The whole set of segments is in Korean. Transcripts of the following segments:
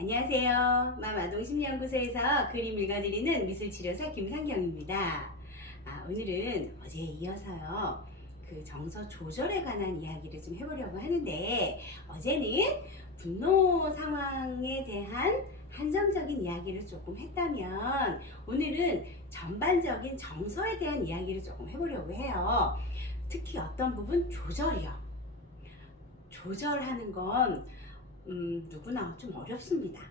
안녕하세요. 맘아동심리연구소에서 그림 읽어드리는 미술치료사 김상경입니다. 오늘은 어제에 이어서요. 그 정서 조절에 관한 이야기를 좀 해보려고 하는데, 어제는 분노 상황에 대한 한정적인 이야기를 조금 했다면, 오늘은 전반적인 정서에 대한 이야기를 조금 해보려고 해요. 특히 어떤 부분? 조절이요. 조절하는 건 누구나 좀 어렵습니다.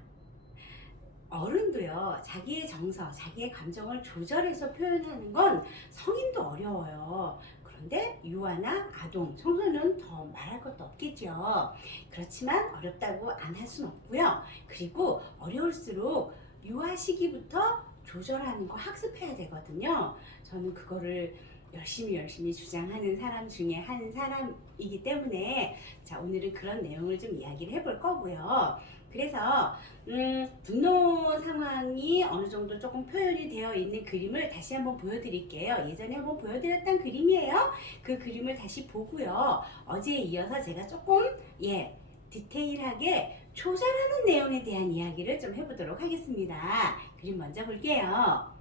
어른도요, 자기의 정서, 자기의 감정을 조절해서 표현하는 건 성인도 어려워요. 그런데 유아나 아동, 청소년은 더 말할 것도 없겠죠. 그렇지만 어렵다고 안 할 수는 없고요. 그리고 어려울수록 유아 시기부터 조절하는 거 학습해야 되거든요. 저는 그거를 열심히 주장하는 사람 중에 한 사람이기 때문에, 자, 오늘은 그런 내용을 좀 이야기를 해볼 거고요. 그래서 분노 상황이 어느 정도 조금 표현이 되어 있는 그림을 다시 한번 보여드릴게요. 예전에 한번 보여드렸던 그림이에요. 그 그림을 다시 보고요. 어제에 이어서 제가 조금 디테일하게 조절하는 내용에 대한 이야기를 좀 해보도록 하겠습니다. 그림 먼저 볼게요.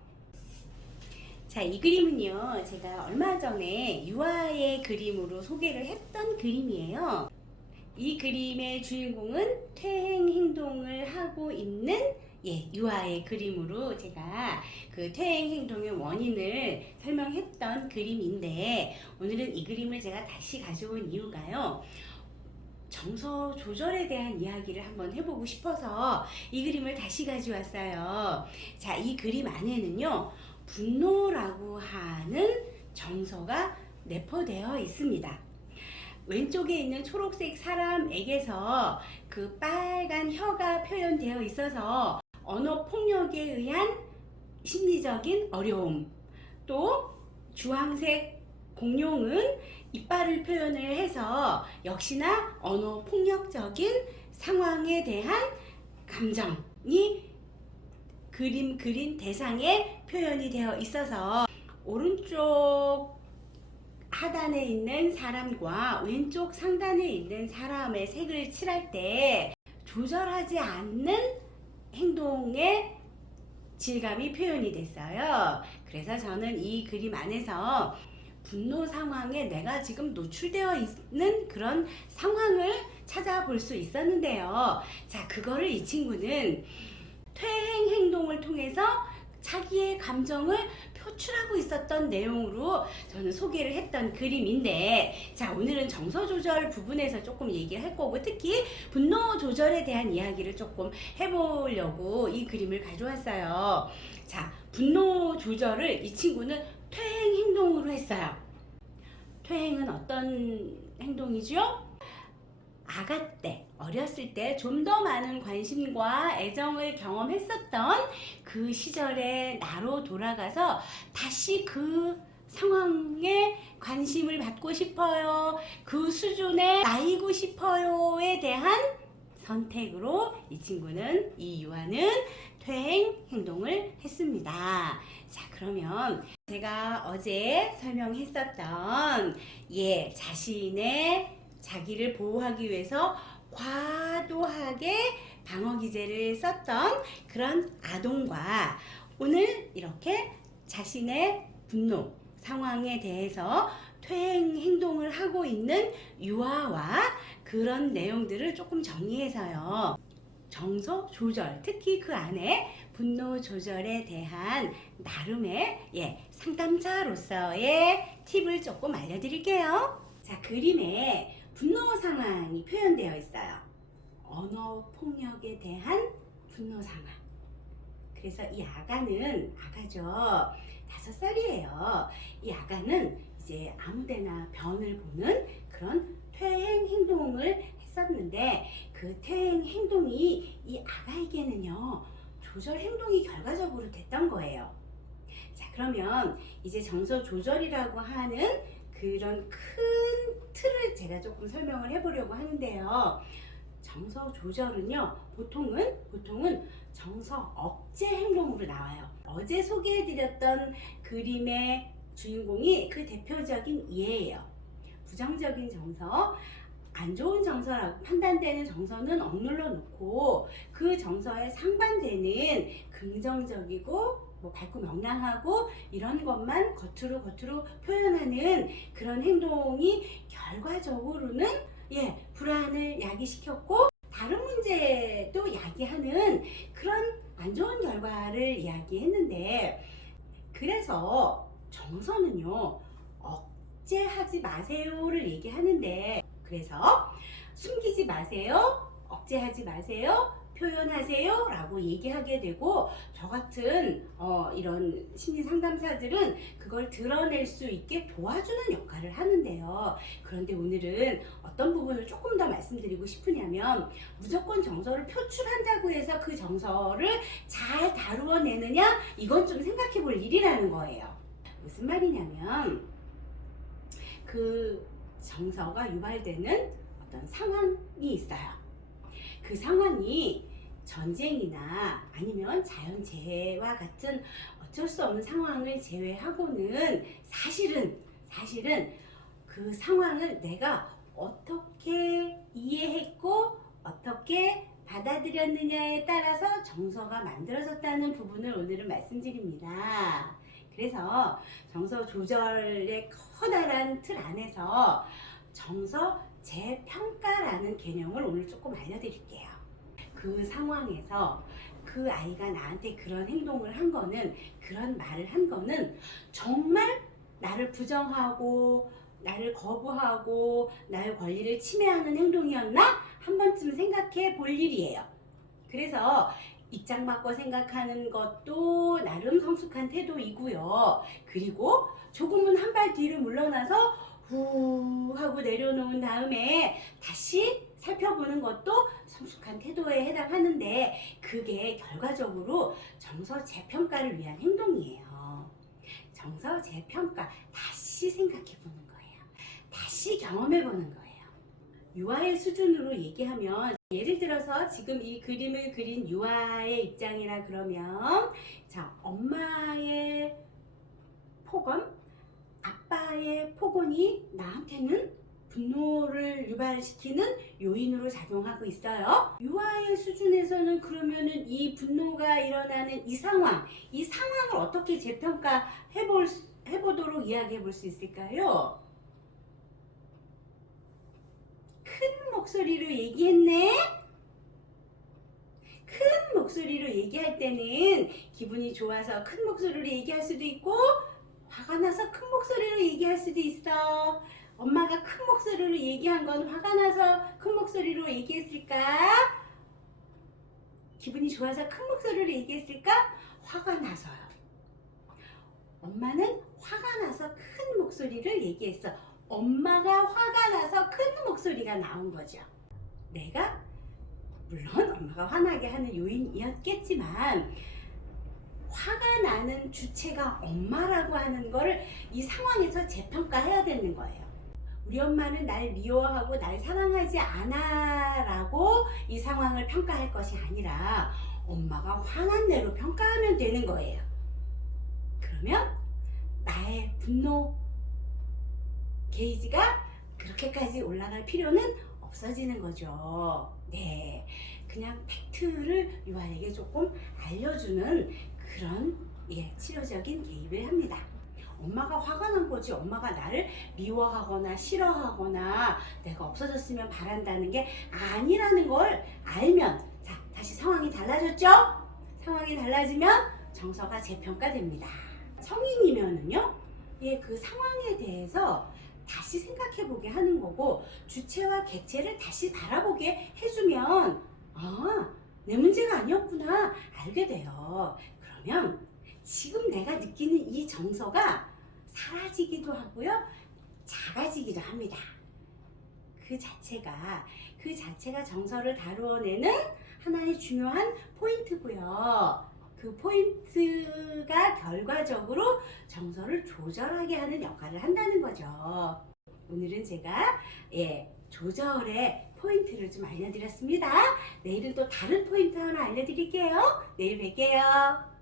자, 이 그림은요, 제가 얼마 전에 유아의 그림으로 소개를 했던 그림이에요. 이 그림의 주인공은 퇴행 행동을 하고 있는 유아의 그림으로 제가 그 퇴행 행동의 원인을 설명했던 그림인데, 오늘은 이 그림을 제가 다시 가져온 이유가요, 정서 조절에 대한 이야기를 한번 해보고 싶어서 이 그림을 다시 가져왔어요. 자, 이 그림 안에는요, 분노라고 하는 정서가 내포되어 있습니다. 왼쪽에 있는 초록색 사람에게서 그 빨간 혀가 표현되어 있어서 언어 폭력에 의한 심리적인 어려움, 또 주황색 공룡은 이빨을 표현을 해서 역시나 언어 폭력적인 상황에 대한 감정이 그린 대상에 표현이 되어 있어서, 오른쪽 하단에 있는 사람과 왼쪽 상단에 있는 사람의 색을 칠할 때 조절하지 않는 행동의 질감이 표현이 됐어요. 그래서 저는 이 그림 안에서 분노 상황에 내가 지금 노출되어 있는 그런 상황을 찾아볼 수 있었는데요. 자, 그거를 이 친구는 퇴행 행동을 통해서 자기의 감정을 표출하고 있었던 내용으로 저는 소개를 했던 그림인데, 자, 오늘은 정서 조절 부분에서 조금 얘기를 할 거고, 특히 분노 조절에 대한 이야기를 조금 해보려고 이 그림을 가져왔어요. 자, 분노 조절을 이 친구는 퇴행 행동으로 했어요. 퇴행은 어떤 행동이죠? 아가 때, 어렸을 때 좀 더 많은 관심과 애정을 경험했었던 그 시절의 나로 돌아가서 다시 그 상황에 관심을 받고 싶어요, 그 수준에 나이고 싶어요에 대한 선택으로 이 친구는, 이 유아는 퇴행 행동을 했습니다. 자, 그러면 제가 어제 설명했었던 자신의 자기를 보호하기 위해서 과도하게 방어기제를 썼던 그런 아동과, 오늘 이렇게 자신의 분노 상황에 대해서 퇴행 행동을 하고 있는 유아와 그런 내용들을 조금 정리해서요, 정서 조절, 특히 그 안에 분노 조절에 대한 나름의 상담자로서의 팁을 조금 알려드릴게요. 자, 그림에 분노 상황이 표현되어 있어요. 언어 폭력에 대한 분노 상황. 그래서 이 아가죠. 5살이에요. 이 아가는 이제 아무데나 변을 보는 그런 퇴행 행동을 했었는데, 그 퇴행 행동이 이 아가에게는요, 조절 행동이 결과적으로 됐던 거예요. 자, 그러면 이제 정서 조절이라고 하는 그런 큰 틀을 제가 조금 설명을 해보려고 하는데요. 정서 조절은요, 보통은 정서 억제 행동으로 나와요. 어제 소개해드렸던 그림의 주인공이 그 대표적인 예예요. 부정적인 정서, 안 좋은 정서라고 판단되는 정서는 억눌러 놓고 그 정서에 상반되는 긍정적이고 밝고 명랑하고 이런 것만 겉으로 표현하는 그런 행동이 결과적으로는 불안을 야기시켰고 다른 문제도 야기하는 그런 안 좋은 결과를 이야기했는데, 그래서 정서는요 억제하지 마세요를 얘기하는데, 그래서 숨기지 마세요, 억제하지 마세요, 표현하세요 라고 얘기하게 되고, 저 같은 이런 심리 상담사들은 그걸 드러낼 수 있게 도와주는 역할을 하는데요. 그런데 오늘은 어떤 부분을 조금 더 말씀드리고 싶으냐면, 무조건 정서를 표출한다고 해서 그 정서를 잘 다루어내느냐, 이건 좀 생각해 볼 일이라는 거예요. 무슨 말이냐면, 그 정서가 유발되는 어떤 상황이 있어요. 그 상황이 전쟁이나 아니면 자연재해와 같은 어쩔 수 없는 상황을 제외하고는 사실은 그 상황을 내가 어떻게 이해했고 어떻게 받아들였느냐에 따라서 정서가 만들어졌다는 부분을 오늘은 말씀드립니다. 그래서 정서 조절의 커다란 틀 안에서 정서 재평가라는 개념을 오늘 조금 알려드릴게요. 그 상황에서 그 아이가 나한테 그런 행동을 한 거는, 그런 말을 한 거는 정말 나를 부정하고 나를 거부하고 나의 권리를 침해하는 행동이었나? 한 번쯤 생각해 볼 일이에요. 그래서 입장 바꿔 생각하는 것도 나름 성숙한 태도이고요. 그리고 조금은 한 발 뒤로 물러나서 후 하고 내려놓은 다음에 다시 살펴보는 것도 성숙한 태도에 해당하는데, 그게 결과적으로 정서 재평가를 위한 행동이에요. 정서 재평가, 다시 생각해 보는 거예요. 다시 경험해 보는 거예요. 유아의 수준으로 얘기하면, 예를 들어서 지금 이 그림을 그린 유아의 입장이라 그러면, 자, 엄마의 폭언, 아빠의 폭언이 나한테는 분노를 유발시키는 요인으로 작용하고 있어요. 유아의 수준에서는 그러면은 이 분노가 일어나는 이 상황을 어떻게 해보도록 이야기해 볼 수 있을까요? 큰 목소리로 얘기했네? 큰 목소리로 얘기할 때는 기분이 좋아서 큰 목소리로 얘기할 수도 있고, 화가 나서 큰 목소리로 얘기할 수도 있어. 엄마가 큰 목소리로 얘기한 건 화가 나서 큰 목소리로 얘기했을까? 기분이 좋아서 큰 목소리로 얘기했을까? 화가 나서요. 엄마는 화가 나서 큰 목소리를 얘기했어. 엄마가 화가 나서 큰 목소리가 나온 거죠. 내가 물론 엄마가 화나게 하는 요인이었겠지만, 화가 나는 주체가 엄마라고 하는 거를 이 상황에서 재평가해야 되는 거예요. 우리 엄마는 날 미워하고 날 사랑하지 않아 라고 이 상황을 평가할 것이 아니라 엄마가 화난 대로 평가하면 되는 거예요. 그러면 나의 분노 게이지가 그렇게까지 올라갈 필요는 없어지는 거죠. 네, 그냥 팩트를 유아에게 조금 알려주는 그런 치료적인 개입을 합니다. 엄마가 화가 난 거지, 엄마가 나를 미워하거나 싫어하거나 내가 없어졌으면 바란다는 게 아니라는 걸 알면, 자, 다시 상황이 달라졌죠? 상황이 달라지면 정서가 재평가됩니다. 성인이면은요, 그 상황에 대해서 다시 생각해보게 하는 거고, 주체와 객체를 다시 바라보게 해주면, 내 문제가 아니었구나 알게 돼요. 그러면 지금 내가 느끼는 이 정서가 사라지기도 하고요, 작아지기도 합니다. 그 자체가 정서를 다루어내는 하나의 중요한 포인트고요. 그 포인트가 결과적으로 정서를 조절하게 하는 역할을 한다는 거죠. 오늘은 제가 조절의 포인트를 좀 알려드렸습니다. 내일은 또 다른 포인트 하나 알려드릴게요. 내일 뵐게요.